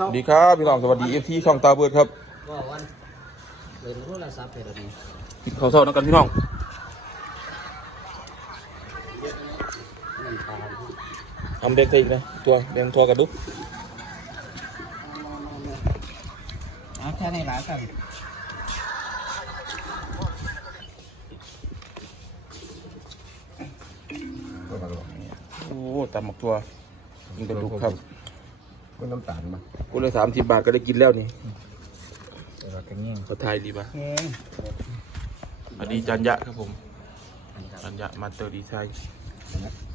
เขาสวัสดีครับพี่น้องสวัสดีเอฟทีช่องตาเบิร์ดครับก็วันเดินโทรศัพท์ไปแล้วดีกินข้าวเช้านักกันพี่น้องน้ำตาลทำเด็กไทยอีกนะตัวเรียงทัวกระดุกเอาแค่ในร้านกันโอ้ตำหมักทัวกินกระดูกครับ มันน้ำตาลมากูเลยสามสิบบาทก็ได้กินแล้วนี่เดี๋ยวเราจะเงี้ยเขาทายดีป่ะเฮ้ยสวัสดีจันยะครับผม จันยะมาเตอร์ดีไซน์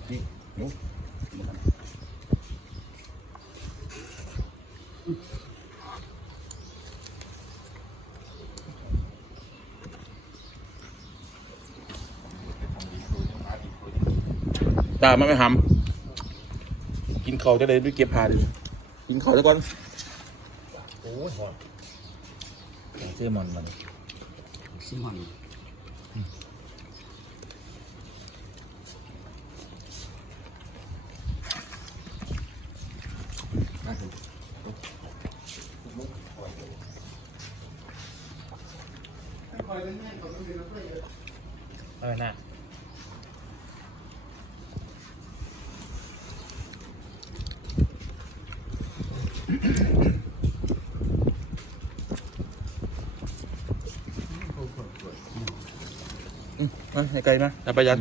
นี่นุ๊กตามาไม่หำกินข้าวจะได้ด้วยเก็บผ้าดิ กินข้าวซะก่อนโอ้ยหอดซื้อมันมันซื้อมันน่าสนเออน่ะ มาให้ไกลมาตาประหยัด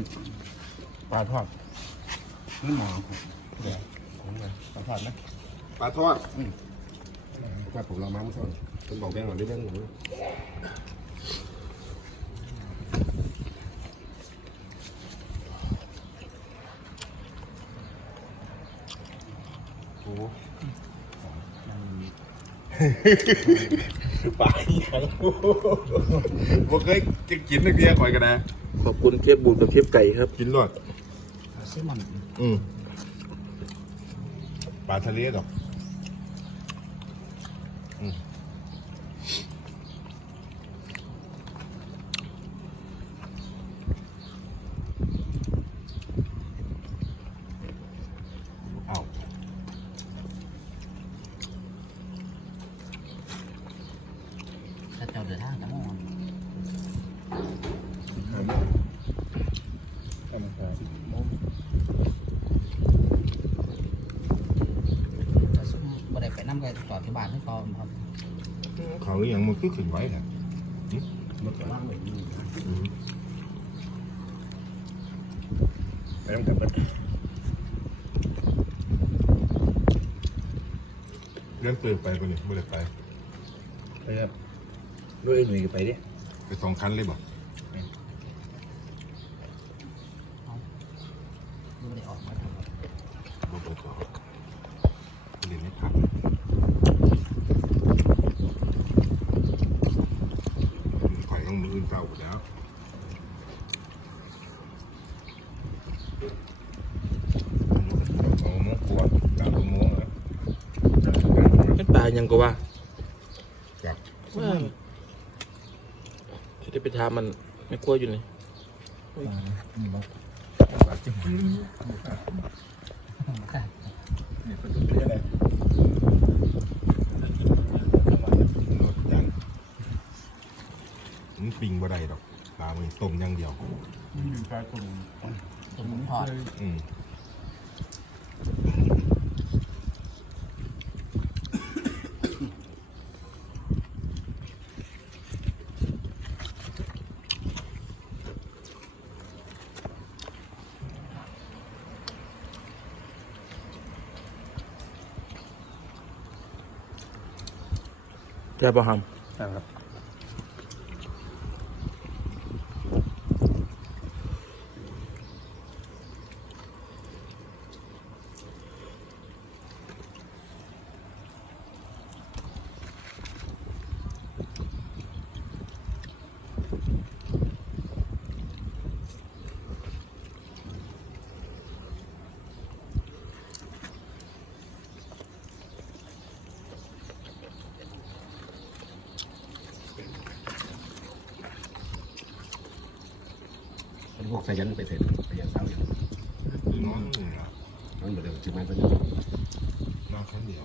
ปลาทอดนี่หมอเดี๋ยวของอะไรปลาทอดนะปลาทอดอืมว่าผมเรามาเมื่อเช้าผมบอกแบงค์หน่อยได้แบงค์หน่อย โอ้ ปลาอีกครั้งผมเคยกินนักเดียก่อยกันนะ ขอบคุณเชฟบูมกับเชฟไก่ครับ กินรอดซื้อมันอืมปลาทะเลดอกอืมเอา ถ้าเจ้าเดินทางจะมอง เอามาเอามาครับ ถ้าซุ่มบ่ได้ไป น้ำกันต่อที่บ้านที่พอครับเขาอย่างมันคือขึ้นไว้แหละมันจะว่างไว้นี่ไปต้องกลับไปเลื่อนตื่นไปคนนี้ไม่ได้ไปไปครับด้วยหน่วยไปดิไปสองคันเลยบอกไม่ได้ออกมาทำบอกบอกบอกเรียนไม่ทันข่อยต้องมืออื่นเก่าหมดแล้วสองโมงกว่าสามโมงแล้ว เป็นปลา ยังก็ว่ากลับจะได้ไปทามันไม่กลัวอยู่เลยมันปิงบ่ได้ดอกปลามันต้มอย่างเดียวสมุนทอดอืม แค่บ พวกสายันไปเสร็จสายันเศร้าอยู่นอนอยู่นะนั่นเหมือนเดิมใช่ไหมตอนนี้นอนครั้งเดียว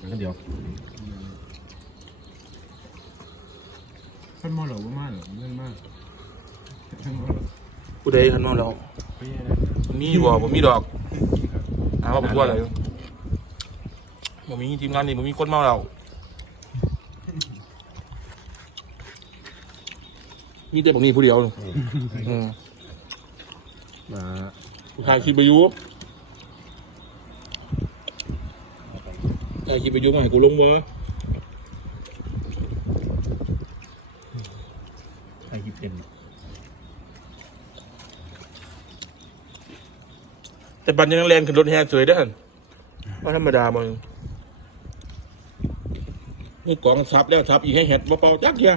มันก็เดียวท่านมอหรอว่ามากหรอเงินมากท่านมอหรอผู้ใดหันมาแล้วไปยังไงมีบ่บ่มีดอกหาว่าบ่ทั่วอะไรบ่มีทีมงานนี่บ่มีคนเมาแล้วมีแต่บักนี้ผู้เดียวอืม มาถ่ายคลิปไปยู่ถ่ายคลิปไปยู่มาให้กูลงบ่ไอ้ที่เป็นแต่บันยังแรงขึ้นรถแฮสวยด้อหั่นว่าธรรมดามึงนี่กองซับแล้วซับอีกให้เห็ดบ่เป่าจักเทีย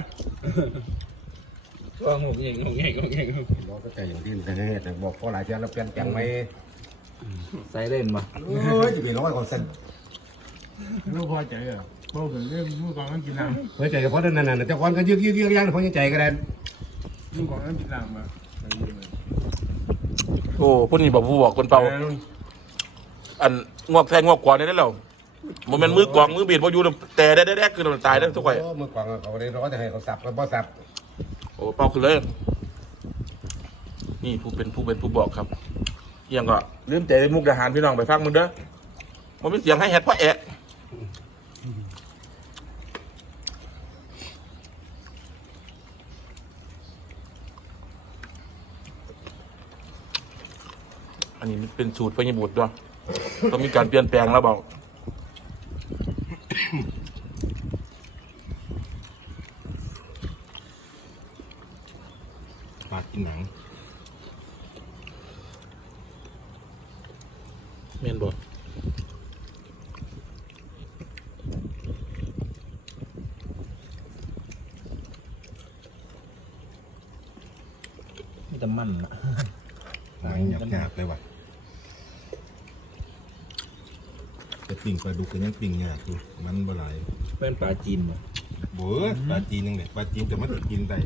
ก็งงเงงงเงงงเงงเราก็ใจอย่างที่แต่เนี่ยแต่บอกพอหลายเทียเราเปลี่ยนแปลงไหมใส่เล่นมาเอ้ยจะมีร้อยคนเส้นลูกพอใจเหรอเพราะผมเรื่องลูกของนั้นกินน้ำเฮ้ยใจเพราะนั่นน่ะเจ้าคนก็ยืดยืดยืดย่างเพราะยังใจก็ได้ำลูกของนั้นกินน้ำมาโอ้พวกนี้บอกผู้บอกคนเป่าอันงวกแทงงวกกว่าได้แล้วโมเมนมือกวางมือบีดพออยู่แต่ได้ได้คือมันตายได้ทุกคนมือกวางเขาได้ร้อยแต่ให้เขาสับเขาบ่สับ โอ้เป่าขึ้นเลยนี่ผู้เป็นผู้เป็นผู้บอกครับเอียงก็ลืมใจมุกดาหารพี่น้องไปฟังมึงเด้อมันมีเสียงให้เห็ดเพราะแอะอันนี้มันเป็นสูตรพญบุตรด้วยต้องมีการเปลี่ยนแปลงแล้วเปล่า ปากกินหนัง เมียนบอกมีแต่มันอะหนังหยาบหยาบๆเลยว่ะแต่ปิ่งปลาดุกก็ยังปิ่งยากอยู่มันบ่หลายเป็นปลาจีนมาโบ้ยปลาจีนยังไงปลาจีนแต่มันกินได้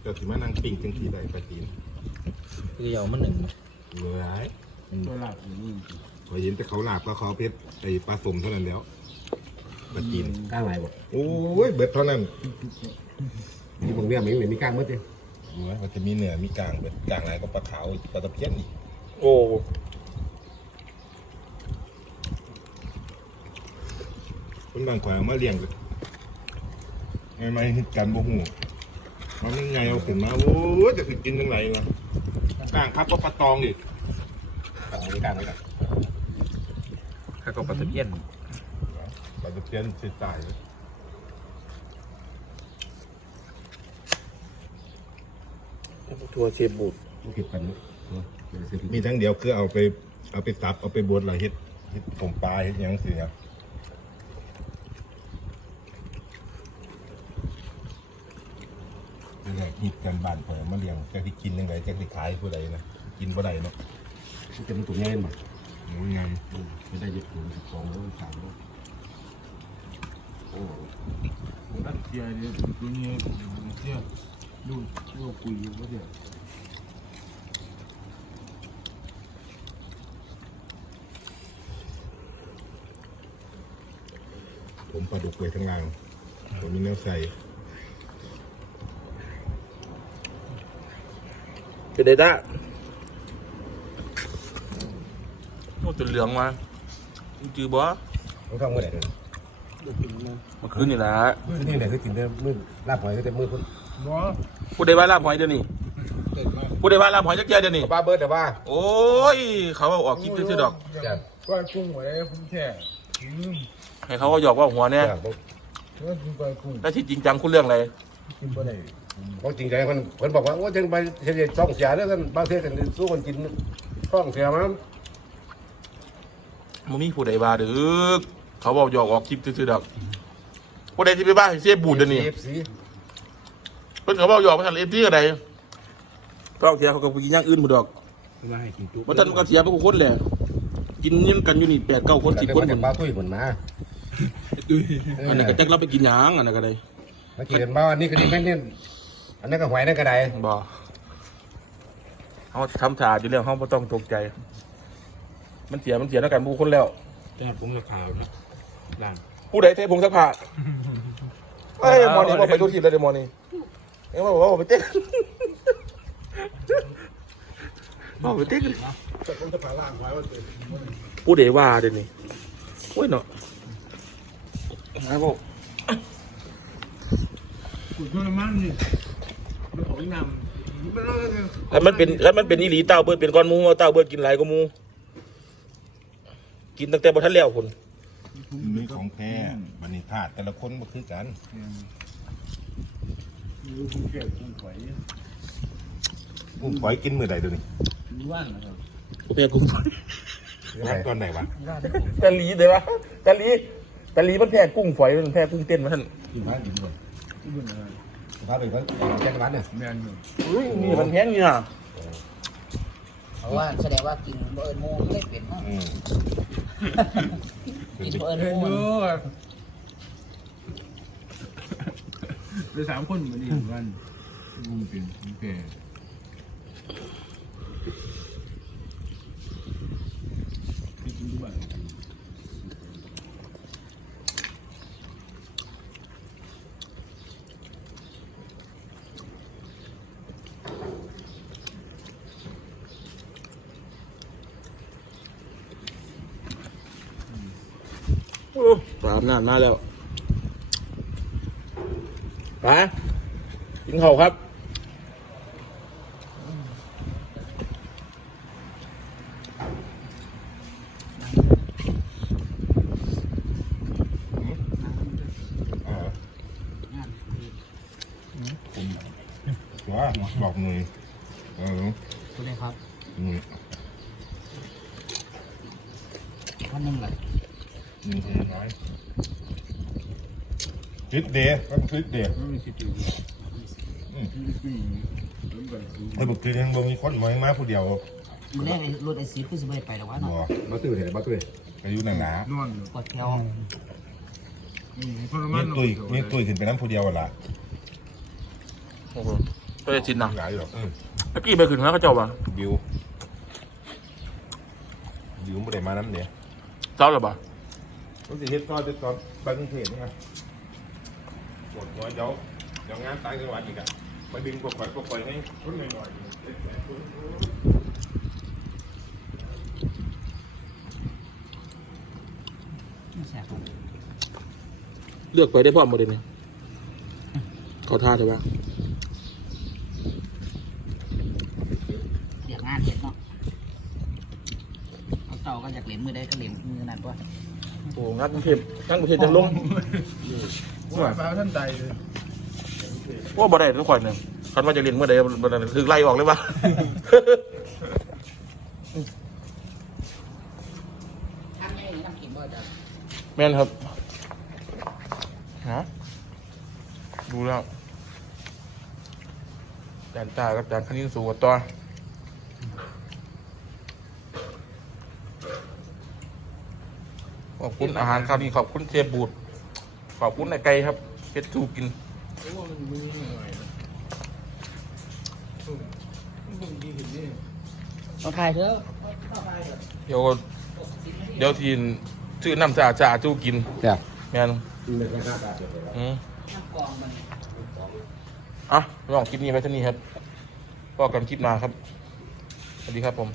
แต่สิมานั่งปิ่งจังทีได้ปลาจีนคือยาวมันหนึ่งมาเหลือหลายๆตัวหลักอย่าง นี้พอเห็นแต่เขาลาบก็เขาเพชรไอ้ปลาสมเท่านั้นแล้วปลาจีนก้างไหลบ่โอ้ยเบิดเท่านั้นที่ผมเนี่ยมันมีก้างมืดเลยโอ้ยมันจะมีเนื้อมีกลางเบิดกลางอะไรก็ปลาขาวปลาตะเพียนอีกโอ้คนบางขวางมาเลี้ยงเลยไม่ไม่เฮ็ดกันบ่หูมันยังไงเอาขึ้นมาโอ้ยจะสิกินจังไรล่ะกลางครับก็ปลาตองอีกมีก้างไหมค รับข้าก็ปลาตะเพียนปลาตะเพียนสิตายเลยทัวเชฟบูดมันผิดกันเนอะเออเดี๋ยวจะผิดมีทั้งเดียวคือเอาไปเอาไปตับเอาไปบดอะไรเฮ็ดเฮ็ดผมปลาเฮ็ดหยังเสียนี่แหละฮิตกันบ้านเผยมาเลี้ยงแกที่กินยังไงแกที่ขายผู้ใดนะกินผู้ใดเนาะมันจะเป็นตัวเงี้ยบ่ โอ้ยงามไม่ได้ยึดหัวสิบสองแล้วสามแล้วโอ้ตัดเสียเดี๋ยวตัวนี้เสียดูดูคุยอยู่ก็เดี๋ยวผมปลาดุกเลยข้างล่างผมมีเนื้อใส่เป็นไดด้าโอ้ จนเหลืองมาจือบ่ต้องท่องเมื่อไหร่เนี่ยเมื่อคืนนี่แหละนี่แหละคือกินได้มือลาบหอยก็ได้มือคนบอสผู้ใดว่าลาบหอยเดี๋ยวนี้ผู้ใดว่าลาบหอยจักแก่เดี๋ยวนี้บ้าเบิร์ดแต่ว่า โอ้ย เขาเอาออกคลิปซื้อๆดอกจ้ะก้อยกุ้งไว้คุณแค่ลืมให้เขาก็หยอกว่าหัวเนี่ยจ้ะบ่ว่ากินก้อยกุ้งแล้วที่จริงจังคุณเรื่องอะไรกินบ่ได้เพราะจริงใจคนคนบอกว่าโอ้จังไปเฉลี่ยช่องเสียแล้วกันบางเทศกันสู้คนกินช่องเสียมั้ง มันมีผู้ใดว่าเด้อเขาบอกหยอกออกคลิปซื้อๆดอกผู้ใดที่ไปบ้าให้เสียบูดเดี๋ยวนี้เอฟซีเพิ่นเขาบอกหยอกมาทางเอฟซีก็ได้เพราะเสียเขาก็ไปกินอย่างอื่นหมดดอกมาให้กินตุ๊กว่าท่านก็เสียไปกูคนแหละกินนี่กันอยู่นี่แปดเก้าคนสิบคนมาหมจากดบ้าตุ้ยคนมาอันนั้นก็จักเราไปกินหยังอันนั้นก็ได้มากินมาอันนี้ก็ดีแม่นเนี่ยอันนั้นก็หวยนั่นก็ได้บ่เขาทำถาอยู่แล้วเขาไม่ต้องตกใจ มันเสียมันเสียแล้วกันบุคคลแล้วแต่ผมจะขาวนะร้านผู้ใดเทพงสักผ้าเอ้ยหมอนี่บอกไปทุกทีเลยเดี๋ยวหมอนี่เอ็งมาบอกว่าบอกไปเต้นบอกไปเต้นแต่ผมจะผ่าล่างไว้ว่าเจอผู้ใดว่าเดี๋ยวนี้โอ้ยเนาะนะพวกขุดทรมานนี่มันของนำถ้ามันเป็นถ้ามันเป็นอีหลีเต้าเบิดเป็นก้อนหมูเอาเต้าเบิดกินหลายก็มู กินตั้งแต่บ่ทันแล้วคนมีของแท้บันนี้ธาตุแต่ละคนบ่คือกันรู้คุณเกี่ยวคุณข่อยกุ้งฝอยกินมื้อใดเดี๋ยวนี้รู้ว่างนะครับโอเคกุ้งงานตอนไหนวะตะลีเดี๋ยววะตะลีตะลีมันแพ้กุ้งฝอยมันแพ้กุ้งเต้นมาท่านกินพากินเลยที่บุญนะครับพาไปเขาแจ้งร้านเนี่ยแมนอยู่อุ้ยนี่มันแห้งนี่นะเพราะว่าแสดงว่ากินบ่เอิญโมไม่ได้เป็นเนาะอืม กินบ่เอิญเห็นโมอยู่ไปสามคนเหมือนนี่กันบุญเป็นโอเคกินดูบ้าง โอ้ปลาอำนาจมาแล้วไปกินข้าวครับเออผมว่าบอกหน่อยเออคุณเลยครับ อืมวันหนึงเลย อืมน้อยฟิตเดย์ก็ฟิตเดย์ไม่มีสิทธิ์อยู่ที่ที่เริ่มแบบดูไอ้บุกคือยังบ่มีคนมามาผู้เดียวมันได้รถไอซีคือสิบ่ได้ไปแล้ววะบ่เนาะมาตื้อเห็นมาตื้ออายุนั่นล่ะนอนอยู่กดแถวอืมทรมามีนตุ้ยมีตุ้ยขึ้นไปน้ำผู้เดียวล่ะโอ้โหก็จะจินนะหลายหรอกอืมเมื่อกี้ไปขึ้นแล้วเขาเจ้าว่าบิวบิวไม่ได้มาน้ำเนี่ยเจ้าหรือเปล่า ต้องสิเฮ็ดตอนจะตอนไปกรุงเทพนี่ไงปวดหัวเดี๋ยวเดี๋ยวงานต่างจังหวัดอีกอะมาดึงพวกข่อยพวกข่อยให้คนหน่อยๆไม่แซ่บครับเลือกไปได้พร้อมหมดเลยเนี่ยเขาท่าใช่ปะเรียกงานเห็ดเนาะเอาเต่าก็อยากเหรียญมือได้ก็เหรียญมือนั่นตัวโอ้งัดกรุงเทพงัดกรุงเทพจะลงว่าฟ้าท่านใดเลยว่าบ่ได้ทุกคนเนี่ยคันว่าจะเรียนเมื่อใดบ่ได้คือไล่ออกเลยปะทำยังไงน้ำกินบ่จ้ะแม่นครับฮะดูแล้วจานตากับจานคณินสูงกว่าตัว ขอบคุณอาหารคราวนี้ขอบคุณเจบูดขอบคุณไอ้ไก่ครับเพชรทูกินต้องถ่ายเถอะเดี๋ยวเดี๋ยวทีนชื่อน้ำจ่าจ่าจูกินเนี่ยแม่นไม่ไม่น่าได้เลยอืมน้ำกองมันอะลองคลิปนี้ไว้เท่านี้ครับพบกันคลิปหน้าครับ สวัสดีครับผม